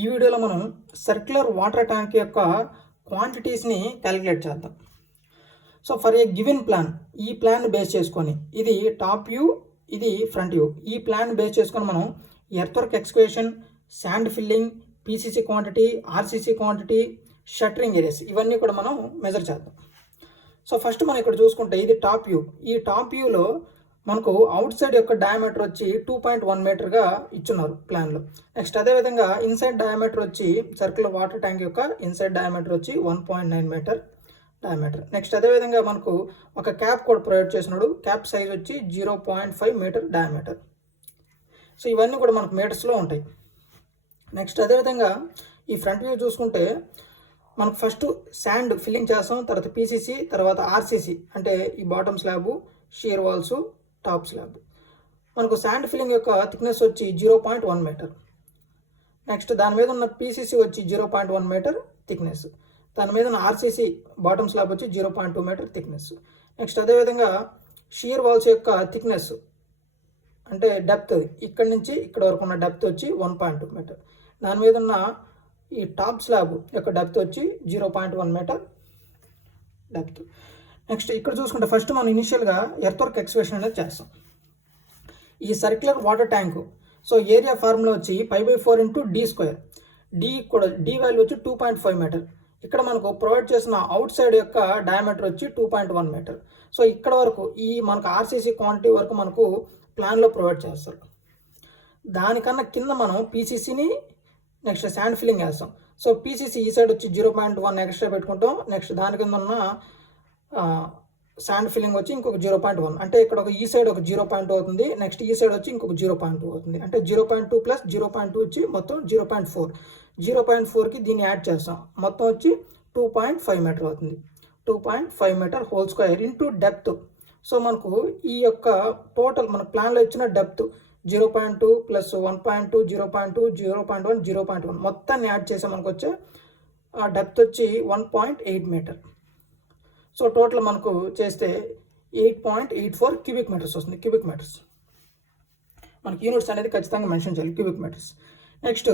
ఈ వీడియోలో మనం సర్క్యులర్ వాటర్ ట్యాంక్ యొక్క క్వాంటిటీస్ని క్యాలిక్యులేట్ చేద్దాం. So for a given plan, ఈ ప్లాన్ బేస్ చేసుకొని, ఇది టాప్ వ్యూ, ఇది ఫ్రంట్ వ్యూ, ఈ ప్లాన్ బేస్ చేసుకొని మనం earthwork excavation, sand filling, PCC quantity, RCC quantity, shuttering areas ఇవన్నీ కూడా మనం మెజర్ చేద్దాం. సో ఫస్ట్ మనం ఇక్కడ చూసుకుంటే ఇది టాప్ వ్యూ. ఈ టాప్ వ్యూలో మనకు అవుట్ సైడ్ యొక్క డయామీటర్ వచ్చి 2.1 మీటర్గా ఇచ్చున్నారు ప్లాన్లో. నెక్స్ట్ అదేవిధంగా ఇన్సైడ్ డయామీటర్ వచ్చి సర్క్యులర్ వాటర్ ట్యాంక్ యొక్క ఇన్సైడ్ డయామీటర్ వచ్చి 1.9 మీటర్ డయామీటర్. నెక్స్ట్ అదేవిధంగా మనకు ఒక క్యాప్ కూడా ప్రొవైడ్ చేసినాడు. క్యాప్ సైజ్ వచ్చి 0.5 మీటర్ డయామీటర్. సో ఇవన్నీ కూడా మనకు మీటర్స్లో ఉంటాయి. నెక్స్ట్ అదేవిధంగా ఈ ఫ్రంట్ వ్యూ చూసుకుంటే మనకు ఫస్ట్ శాండ్ ఫిల్లింగ్ చేస్తాం, తర్వాత పీసీసీ, తర్వాత ఆర్సీసీ అంటే ఈ bottom slab, shear walls, top slab. మనకు శాండ్ ఫిల్లింగ్ యొక్క థిక్నెస్ వచ్చి 0.1 మీటర్. నెక్స్ట్ దాని మీద ఉన్న పీసీసీ వచ్చి 0.1 మీటర్ థిక్నెస్. దాని మీద ఉన్న ఆర్సీసీ బాటమ్ స్లాబ్ వచ్చి 0.2 మీటర్ థిక్నెస్. నెక్స్ట్ అదేవిధంగా షియర్ వాల్స్ యొక్క థిక్నెస్ అంటే డెప్త్, ఇక్కడి నుంచి ఇక్కడ వరకు ఉన్న డెప్త్ వచ్చి 1.2 మీటర్. దాని మీద ఉన్న ఈ టాప్ స్లాబ్ యొక్క డెప్త్ వచ్చి 0.1 మీటర్ డెప్త్. నెక్స్ట్ ఇక్కడ చూసుకుంటే ఫస్ట్ మనం ఇనిషియల్గా ఎర్త్వర్క్ ఎక్స్కవేషన్ అనేది చేస్తాం. ఈ circular water tank so area formula వచ్చి π/4 × d². డి కూడా డి వాల్యూ వచ్చి 2.5 మీటర్. ఇక్కడ మనకు ప్రొవైడ్ చేసిన అవుట్ సైడ్ యొక్క డయామీటర్ వచ్చి 2.1 మీటర్. సో ఇక్కడ వరకు ఈ మనకు ఆర్సీసీ క్వాంటిటీ వరకు మనకు ప్లాన్లో ప్రొవైడ్ చేస్తారు. దానికన్నా కింద మనం పీసీసీని నెక్స్ట్ శాండ్ ఫిల్లింగ్ వేస్తాం. సో పీసీసీ ఈ సైడ్ వచ్చి 0.1 ఎక్స్ట్రా పెట్టుకుంటాం. నెక్స్ట్ దాని కింద ఉన్న శాండ్ ఫిల్లింగ్ వచ్చి ఇంకొక 0.1, అంటే ఇక్కడ ఒక ఈ సైడ్ ఒక 0.2 అవుతుంది. నెక్స్ట్ ఈ సైడ్ వచ్చి ఇంకొక 0.2 అవుతుంది. అంటే 0.2 + 0.2 వచ్చి మొత్తం 0.4. 0.4కి దీన్ని యాడ్ చేస్తాం, మొత్తం వచ్చి 2.5 మీటర్ అవుతుంది. 2.5 metre whole square into depth. So మనకు ఈ యొక్క టోటల్ మన ప్లాన్లో ఇచ్చిన డెప్త్ 0.2 + 1.2, 0.2, 0.1, 0.1 మొత్తాన్ని యాడ్ చేసాం. మనకు వచ్చే ఆ డెప్త్ వచ్చి 1.8 మీటర్. సో టోటల్ మనకు చేస్తే 8.84 క్యూబిక్ మీటర్స్ వస్తుంది. క్యూబిక్ మీటర్స్ మనకి యూనిట్స్ అనేది ఖచ్చితంగా మెన్షన్ చేయాలి, క్యూబిక్ మీటర్స్. నెక్స్ట్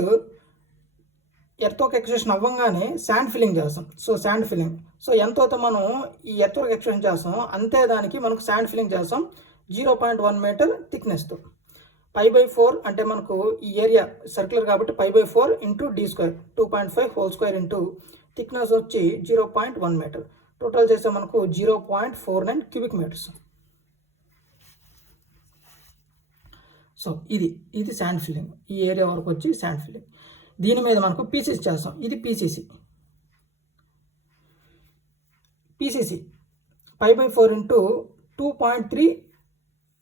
ఎర్త్వర్క్ ఎక్స్కవేషన్ అవ్వగానే శాండ్ ఫిల్లింగ్ చేస్తాం. సో శాండ్ ఫిల్లింగ్ సో ఎంతైతే మనం ఈ ఎర్త్వర్క్ ఎక్స్కవేషన్ చేస్తాం అంతే దానికి మనకు శాండ్ ఫిల్లింగ్ చేస్తాం 0.1 మీటర్ థిక్నెస్తో. π/4 అంటే మనకు ఈ ఏరియా సర్క్యులర్ కాబట్టి π/4 × d², 2.5 whole square into thickness వచ్చి 0.1 మీటర్. టోటల్ చేస్తే మనకు 0.49 క్యూబిక్ మీటర్స్. సో ఇది శాండ్ ఫిల్లింగ్. ఈ ఏరియా వరకు వచ్చి శాండ్ ఫిల్లింగ్. దీని మీద మనకు పీసీసీ చేస్తాం. ఇది పీసీసీ π/4 × 2.3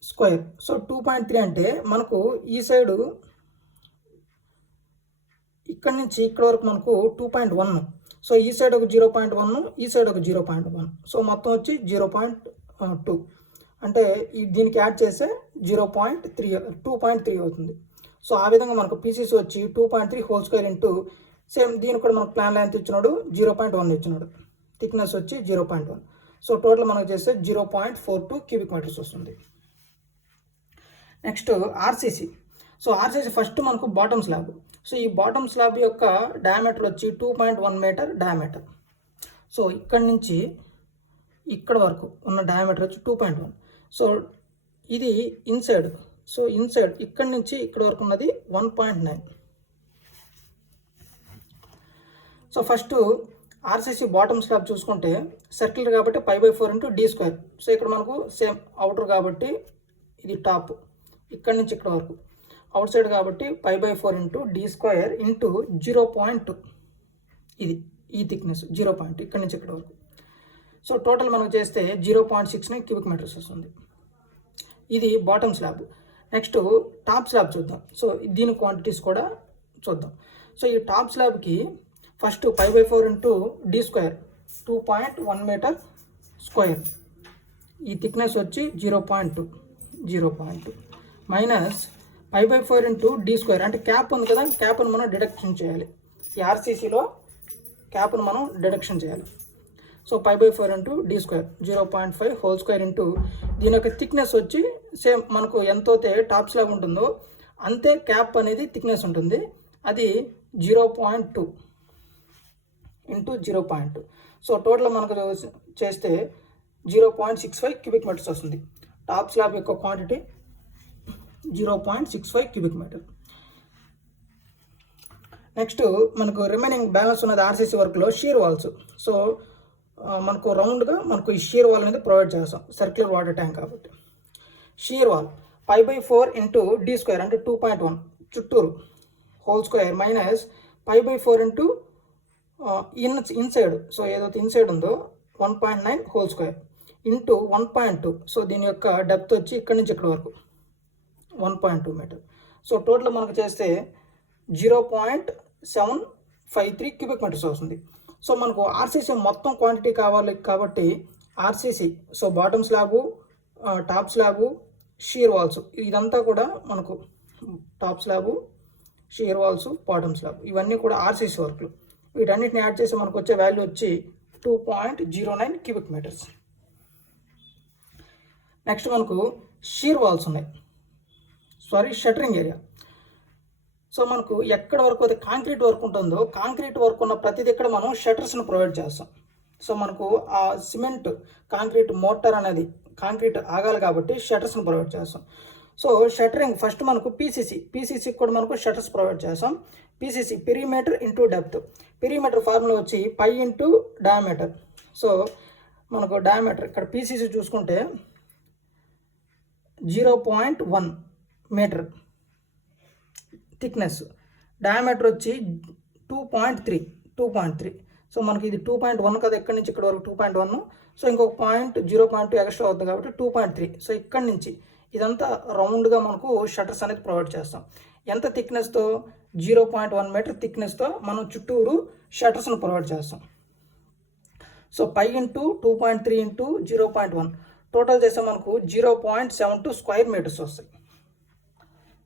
స్క్వేర్. సో 2.3 అంటే మనకు ఈ సైడు ఇక్కడ నుంచి ఇక్కడ వరకు మనకు 2.1. సో ఈ సైడ్ ఒక 0.1, ఈ సైడ్ ఒక 0.1. సో మొత్తం వచ్చి 0.2 అంటే దీనికి యాడ్ చేస్తే 2.3 అవుతుంది. సో ఆ విధంగా మనకు పీసీసీ వచ్చి 2.3 హోల్ స్క్వేర్ ఇంటూ సేమ్ దీనికి కూడా మనకు ప్లాన్ లెంత్ ఇచ్చినాడు 0.1 ఇచ్చినాడు, థిక్నెస్ వచ్చి 0.1. సో టోటల్ మనకు చేస్తే 0.42 క్యూబిక్ మీటర్స్ వస్తుంది. Next RCC. So RCC first మనకు బాటమ్ స్లాబ్. సో ఈ బాటమ్ స్లాబ్ యొక్క డయామీటర్ వచ్చి 2.1 మీటర్ డయామీటర్. సో ఇక్కడ నుంచి ఇక్కడ వరకు ఉన్న డయామీటర్ వచ్చి 2.1. సో ఇది ఇన్సైడ్. సో ఇన్సైడ్ ఇక్కడ నుంచి ఇక్కడ వరకు ఉన్నది 1.9. So first RCC bottom slab చూసుకుంటే సర్కిల్ కాబట్టి π/4 × d². సో ఇక్కడ మనకు సేమ్ అవుటర్ కాబట్టి ఇది టాప్, ఇక్కడ నుంచి ఇక్కడ వరకు అవుట్ సైడ్ కాబట్టి π/4 × d² ఇంటూ 0.2. ఇది ఈ థిక్నెస్ 0.2 ఇక్కడ నుంచి ఇక్కడ వరకు. సో టోటల్ మనకు చేస్తే 0.69 క్యూబిక్ మీటర్స్ వస్తుంది. ఇది bottom slab. Next top slab చూద్దాం. సో దీని క్వాంటిటీస్ కూడా చూద్దాం. సో ఈ టాప్ స్లాబ్కి ఫస్ట్ π/4 × d² 2.1 మీటర్ స్క్వేర్. ఈ థిక్నెస్ వచ్చి 0.2 మైనస్ π/4 × d² అంటే క్యాప్ ఉంది కదా, క్యాప్ను మనం డిడక్షన్ చేయాలి. ఈ ఆర్సీసీలో క్యాప్ను మనం డిడక్షన్ చేయాలి. So π/4 × d² 0.5 whole square into దీని యొక్క థిక్నెస్ వచ్చి సేమ్ మనకు ఎంతైతే టాప్ స్లాబ్ ఉంటుందో అంతే క్యాప్ అనేది థిక్నెస్ ఉంటుంది. అది 0.2 ఇంటూ 0.2. సో టోటల్ మనకు చేస్తే 0.65 క్యూబిక్ మీటర్స్ వస్తుంది. టాప్ స్లాబ్ యొక్క క్వాంటిటీ 0.65 క్యూబిక్ మీటర్. నెక్స్ట్ మనకు రిమైనింగ్ బ్యాలెన్స్ ఉన్నది ఆర్సీసీ వర్క్లో షీర్ వాల్స్. సో మనకు రౌండ్గా మనకు ఈ షీర్ వాల్ అనేది ప్రొవైడ్ చేస్తాం, సర్క్యులర్ వాటర్ ట్యాంక్ కాబట్టి. Shear wall 5/4 into d square అంటే 2.1 చుట్టూరు whole square minus 5/4 into inside, so ఏదైతే ఇన్సైడ్ ఉందో 1.9 హోల్ స్క్వేర్ ఇంటూ 1.2. సో దీని యొక్క డెప్త్ వచ్చి ఇక్కడి నుంచి ఇక్కడ వరకు 1.2 మీటర్. సో టోటల్ మనకు చేస్తే 0.753 క్యూబిక్ మీటర్స్ వస్తుంది. సో మనకు ఆర్సీసీ మొత్తం క్వాంటిటీ కావాలి కాబట్టి RCC, so bottom slab, top slab, shear walls, ఇదంతా కూడా మనకు top slab, shear walls, bottom slab ఇవన్నీ కూడా ఆర్సీసీ వర్క్లు. వీటన్నిటిని యాడ్ చేసి మనకు వచ్చే వాల్యూ వచ్చి 2.09 క్యూబిక్ మీటర్స్. నెక్స్ట్ మనకు షీర్ వాల్స్ ఉన్నాయి, షట్టరింగ్ ఏరియా. సో మనకు ఎక్కడ వరకు అయితే కాంక్రీట్ వర్క్ ఉంటుందో కాంక్రీట్ వర్క్ ఉన్న ప్రతిదీ ఇక్కడ మనం షట్టర్స్ను ప్రొవైడ్ చేస్తాం. సో మనకు ఆ సిమెంట్ కాంక్రీట్ మోటార్ అనేది కాంక్రీట్ ఆగాలి కాబట్టి షట్టర్స్ను ప్రొవైడ్ చేస్తాం. సో షట్టరింగ్ ఫస్ట్ మనకు పీసీసీ కూడా మనకు షట్టర్స్ ప్రొవైడ్ చేస్తాం. PCC perimeter into depth. Perimeter formula వచ్చి π ఇంటూ డయామీటర్. సో మనకు డయామీటర్ ఇక్కడ పీసీసీ చూసుకుంటే 0.1 మీటర్ థిక్నెస్, డయామీటర్ వచ్చి 2.3. సో మనకి ఇది 2.1 కదా, ఎక్కడి నుంచి ఇక్కడ వరకు 2.1. సో ఇంకొక 0.2 ఎక్స్ట్రా అవుతుంది కాబట్టి 2.3. సో ఇక్కడి నుంచి ఇదంతా రౌండ్గా మనకు షట్టర్స్ అనేది ప్రొవైడ్ చేస్తాం. ఎంత థిక్నెస్తో? 0.1 మీటర్ థిక్నెస్తో మనం చుట్టూరు షట్టర్స్ను ప్రొవైడ్ చేస్తాం. సో π ఇంటూ 2.3 ఇంటూ 0.1 టోటల్ చేస్తే మనకు 0.72 స్క్వేర్ మీటర్స్ వస్తాయి.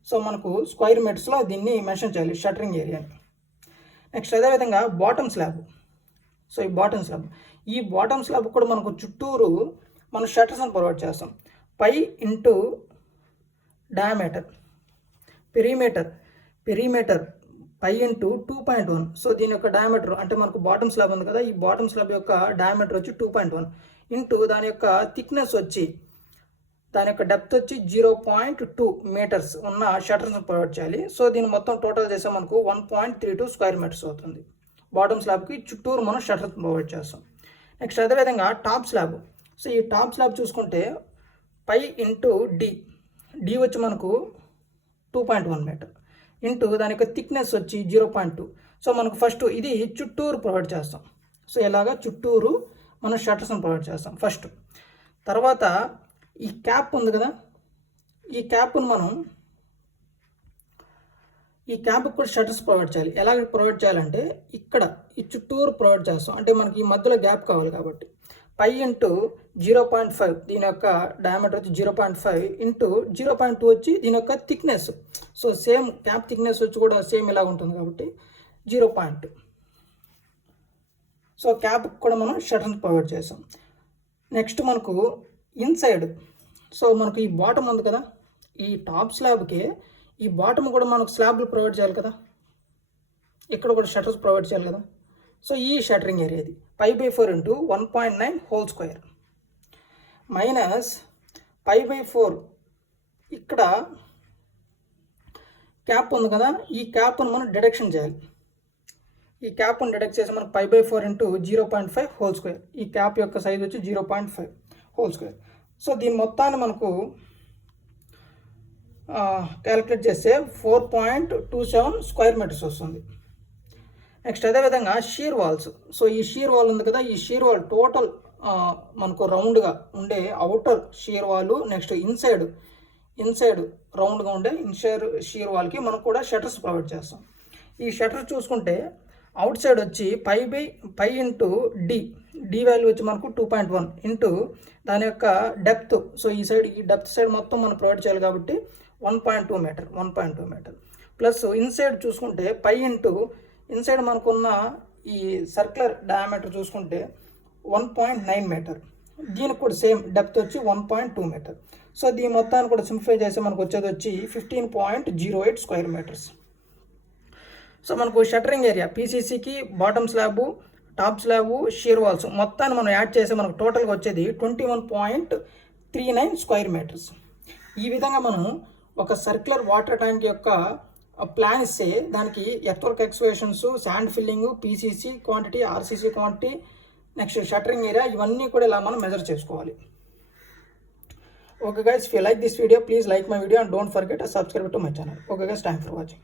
సో మనకు స్క్వేర్ మీటర్స్లో దీన్ని మెన్షన్ చేయాలి షట్టరింగ్ ఏరియాని. నెక్స్ట్ అదేవిధంగా బాటమ్ స్లాబ్. సో ఈ బాటమ్ స్లాబ్ కూడా మనకు చుట్టూరు మనం షట్టర్స్ని ప్రొవైడ్ చేస్తాం. π into diameter, perimeter π into 2.1. So దీని యొక్క డయామీటర్ అంటే మనకు బాటమ్ స్లాబ్ ఉంది కదా, ఈ బాటమ్ స్లాబ్ యొక్క డయామీటర్ వచ్చి 2.1 ఇంటూ దాని యొక్క థిక్నెస్ వచ్చి, దాని యొక్క డెప్త్ వచ్చి 0.2 మీటర్స్ ఉన్న షట్టర్స్ని ప్రొవైడ్ చేయాలి. సో దీన్ని మొత్తం టోటల్ చేస్తే మనకు 1.32 స్క్వేర్ మీటర్స్ అవుతుంది. బాటమ్ స్లాబ్కి చుట్టూరు మనం షట్టర్స్ ప్రొవైడ్ చేస్తాం. నెక్స్ట్ అదేవిధంగా టాప్ స్లాబ్. సో ఈ టాప్ స్లాబ్ చూసుకుంటే π ఇంటూ డి వచ్చి మనకు 2.1 మీటర్ ఇంటూ దాని యొక్క థిక్నెస్ వచ్చి 0.2. సో మనకు ఫస్ట్ ఇది చుట్టూరు ప్రొవైడ్ చేస్తాం. సో ఇలాగా చుట్టూరు మనం షట్టర్స్ని ప్రొవైడ్ చేస్తాం ఫస్ట్. తర్వాత ఈ క్యాప్ ఉంది కదా, ఈ క్యాప్కి కూడా షట్టర్స్ ప్రొవైడ్ చేయాలి. ఎలాగ ప్రొవైడ్ చేయాలంటే ఇక్కడ ఈ చుట్టూరు ప్రొవైడ్ చేస్తాం, అంటే మనకి ఈ మధ్యలో గ్యాప్ కావాలి కాబట్టి π ఇంటూ 0.5 దీని యొక్క డయామీటర్ వచ్చి 0.5 ఇంటూ 0.2 వచ్చి దీని యొక్క thickness. So same cap thickness వచ్చి కూడా సేమ్ ఇలా ఉంటుంది కాబట్టి 0.2. సో క్యాప్ కూడా మనం షట్టర్స్ ప్రొవైడ్ చేస్తాం. నెక్స్ట్ మనకు ఇన్సైడ్. సో మనకు ఈ బాటమ్ ఉంది కదా, ఈ టాప్ స్లాబ్కి ఈ బాటమ్ కూడా మనకు స్లాబ్లు ప్రొవైడ్ చేయాలి కదా, ఇక్కడ కూడా షట్టర్స్ ప్రొవైడ్ చేయాలి కదా. సో ఈ షట్టరింగ్ ఏరియా ఇది π/4 ఇంటూ 1.9 హోల్ స్క్వేర్ మైనస్ π/4 ఇక్కడ క్యాప్ ఉంది కదా, ఈ క్యాప్ను మనం డిడక్షన్ చేయాలి. ఈ క్యాప్ను డిడక్ట్ చేసి మనకు π/4 ఇంటూ 0.5 హోల్ స్క్వేర్. ఈ క్యాప్ యొక్క సైజ్ వచ్చి 0.5 హోల్ స్క్వేర్. సో దీని మొత్తాన్ని మనకు క్యాలిక్యులేట్ చేస్తే 4.27 స్క్వేర్ మీటర్స్ వస్తుంది. నెక్స్ట్ అదేవిధంగా షీర్ వాల్స్. సో ఈ షీర్ వాల్ ఉంది కదా, ఈ షీర్ వాల్ టోటల్ మనకు రౌండ్గా ఉండే outer shear wall, next inside రౌండ్గా ఉండే షీర్ వాల్కి మనం కూడా షట్టర్స్ ప్రొవైడ్ చేస్తాం. ఈ షట్టర్ చూసుకుంటే అవుట్ సైడ్ వచ్చి π ఇంటూ డి వాల్యూ వచ్చి మనకు 2.1 ఇంటూ దాని యొక్క డెప్త్. సో ఈ డెప్త్ సైడ్ మొత్తం మనం ప్రొవైడ్ చేయాలి కాబట్టి 1.2 మీటర్ ప్లస్ ఇన్సైడ్ చూసుకుంటే π ఇంటూ ఇన్సైడ్ మనకున్న ఈ సర్క్యులర్ డయామీటర్ చూసుకుంటే 1.9 మీటర్. దీనికి కూడా సేమ్ డెప్త్ వచ్చి 1.2 మీటర్. సో దీని మొత్తాన్ని కూడా సింప్లిఫై చేస్తే మనకు వచ్చేది వచ్చి 15.08 స్క్వేర్ మీటర్స్. సో మనకు షట్టరింగ్ ఏరియా పీసీసీకి bottom slab, top slab, shear walls మొత్తాన్ని మనం యాడ్ చేసి మనకు టోటల్గా వచ్చేది 21.39 స్క్వేర్ మీటర్స్. ఈ విధంగా మనం ఒక సర్క్యులర్ వాటర్ ట్యాంక్ యొక్క ప్లాన్ ఇస్తే దానికి earthwork excavations, sand filling, PCC quantity, RCC quantity, next shuttering area ఇవన్నీ కూడా ఇలా మనం మెజర్ చేసుకోవాలి. Okay guys, if you like this video please like my video and don't forget to subscribe to my channel. Okay guys, thank for watching.